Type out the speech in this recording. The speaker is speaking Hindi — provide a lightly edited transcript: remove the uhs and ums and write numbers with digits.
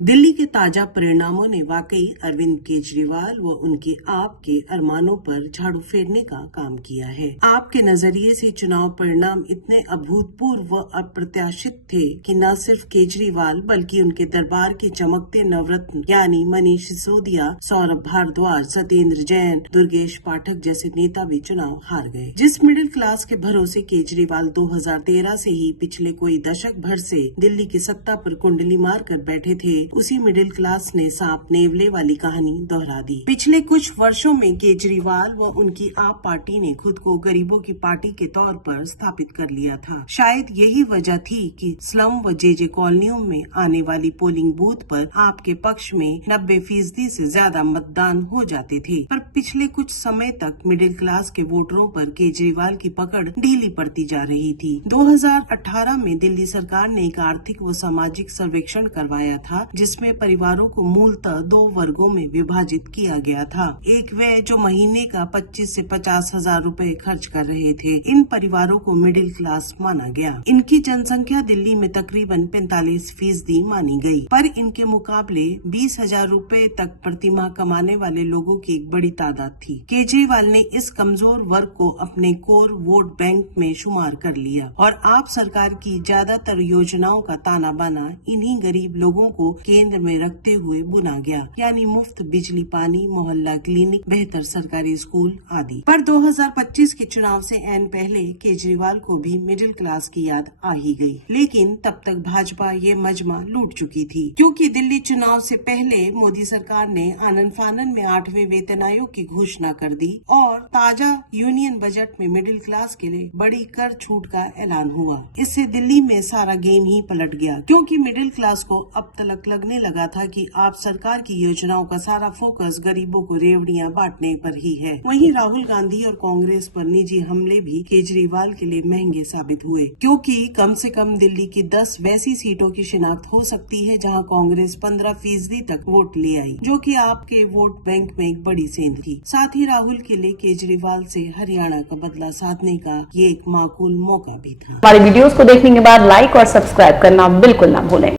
दिल्ली के ताजा परिणामों ने वाकई अरविंद केजरीवाल व उनके आप के अरमानों पर झाड़ू फेरने का काम किया है। आपके नजरिए से चुनाव परिणाम इतने अभूतपूर्व व अप्रत्याशित थे कि न सिर्फ केजरीवाल बल्कि उनके दरबार के चमकते नवरत्न यानी मनीष सिसोदिया, सौरभ भारद्वाज, सत्येंद्र जैन, दुर्गेश पाठक जैसे नेता भी चुनाव हार गए। जिस मिडिल क्लास के भरोसे केजरीवाल 2013 से ही पिछले कोई दशक भर से दिल्ली की सत्ता पर कुंडली मार कर बैठे थे, उसी मिडिल क्लास ने सांप नेवले वाली कहानी दोहरा दी। पिछले कुछ वर्षों में केजरीवाल व उनकी आप पार्टी ने खुद को गरीबों की पार्टी के तौर पर स्थापित कर लिया था। शायद यही वजह थी कि स्लम व जे कॉलोनियों में आने वाली पोलिंग बूथ पर आपके पक्ष में 90% से ज्यादा मतदान हो जाते थे। पर पिछले कुछ समय तक मिडिल क्लास के वोटरों पर केजरीवाल की पकड़ ढीली पड़ती जा रही थी। 2018 में दिल्ली सरकार ने एक आर्थिक व सामाजिक सर्वेक्षण करवाया था, जिसमें परिवारों को मूलतः 2 वर्गों में विभाजित किया गया था। एक वे जो महीने का 25 से 50 हजार रूपए खर्च कर रहे थे। इन परिवारों को मिडिल क्लास माना गया। इनकी जनसंख्या दिल्ली में तकरीबन 45% मानी गई, पर इनके मुकाबले 20,000 रूपए तक प्रतिमाह कमाने वाले लोगों की एक बड़ी तादाद थी। केजरीवाल ने इस कमजोर वर्ग को अपने कोर वोट बैंक में शुमार कर लिया और आप सरकार की ज्यादातर योजनाओं का ताना बाना इन्हीं गरीब लोगों को केंद्र में रखते हुए बुना गया, यानी मुफ्त बिजली, पानी, मोहल्ला क्लिनिक, बेहतर सरकारी स्कूल आदि। पर 2025 के चुनाव से ऐन पहले केजरीवाल को भी मिडिल क्लास की याद आ ही गई, लेकिन तब तक भाजपा ये मजमा लूट चुकी थी, क्योंकि दिल्ली चुनाव से पहले मोदी सरकार ने आनन फानन में 8वें वेतन आयोग की घोषणा कर दी और ताजा यूनियन बजट में मिडिल क्लास के लिए बड़ी कर छूट का ऐलान हुआ। इससे दिल्ली में सारा गेम ही पलट गया, क्योंकि मिडिल क्लास को अब तलक लगने लगा था कि आप सरकार की योजनाओं का सारा फोकस गरीबों को रेवड़ियां बांटने पर ही है। वहीं राहुल गांधी और कांग्रेस पर निजी हमले भी केजरीवाल के लिए महंगे साबित हुए, क्योंकि कम से कम दिल्ली की 10 वैसी सीटों की शिनाख्त हो सकती है जहां कांग्रेस 15% तक वोट ले आई, जो कि आपके वोट बैंक में एक बड़ी सेंध थी। साथ ही राहुल के लिए केजरीवाल से हरियाणा का बदला साधने का ये एक माकूल मौका भी था। हमारे वीडियोस को देखने के बाद लाइक और सब्सक्राइब करना बिल्कुल ना भूलें।